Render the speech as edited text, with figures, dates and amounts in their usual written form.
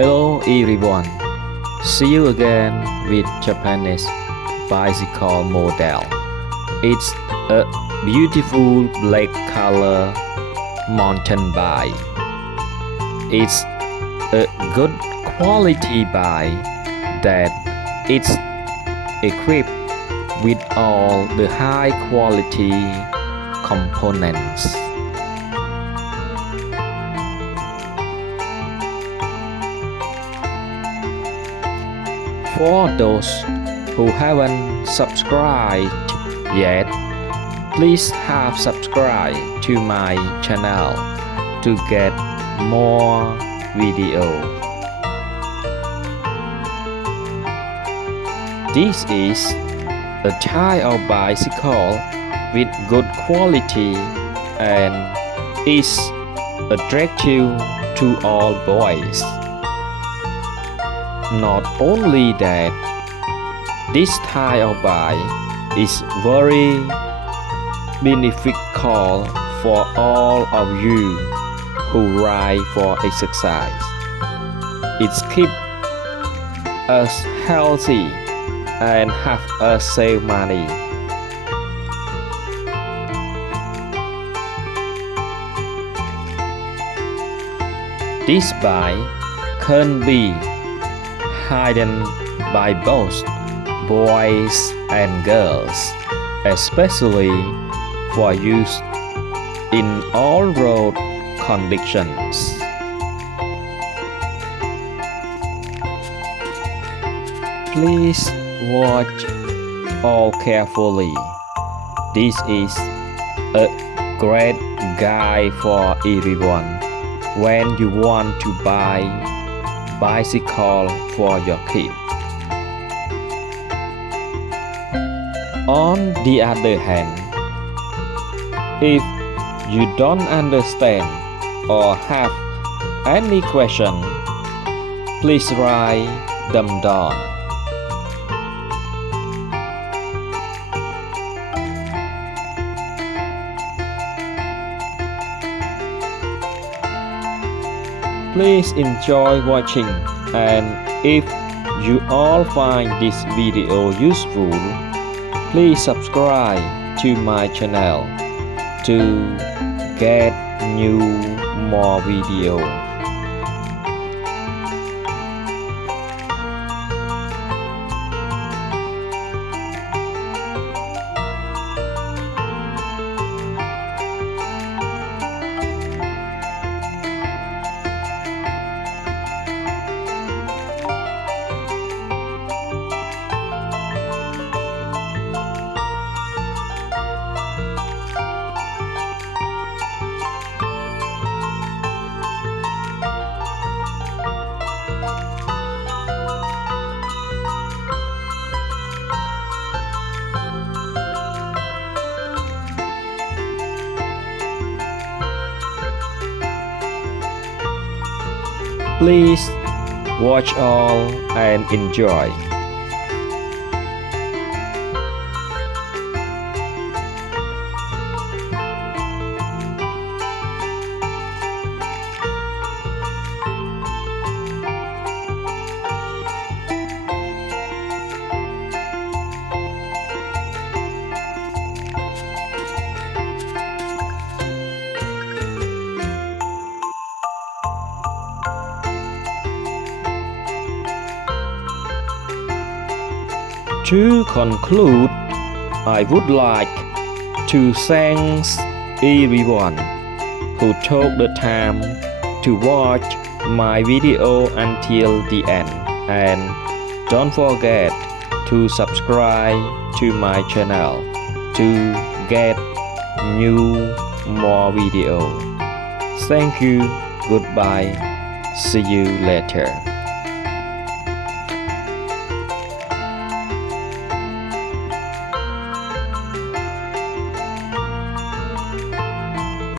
Hello everyone, see you again with Japanese bicycle model. It's a beautiful black color mountain bike. It's a good quality bike that it's equipped with all the high quality components. For those who haven't subscribed yet, please have subscribed to my channel to get more video. This is a type of bicycle with good quality and is attractive to all boys. Not only that, this type of bike is very beneficial for all of you who ride for exercise. It keeps us healthy and have us save money. This bike can be ridden by both boys and girls, especially for use in all road conditions. Please watch all carefully. This is a great guide for everyone when you want to buy bicycle for your kid. On the other hand, if you don't understand or have any question, please write them down. Please enjoy watching, and if you all find this video useful, please subscribe to my channel to get more video. Please watch all and enjoy. To conclude, I would like to thank everyone who took the time to watch my video until the end, and don't forget to subscribe to my channel to get more video. Thank you, goodbye, see you later.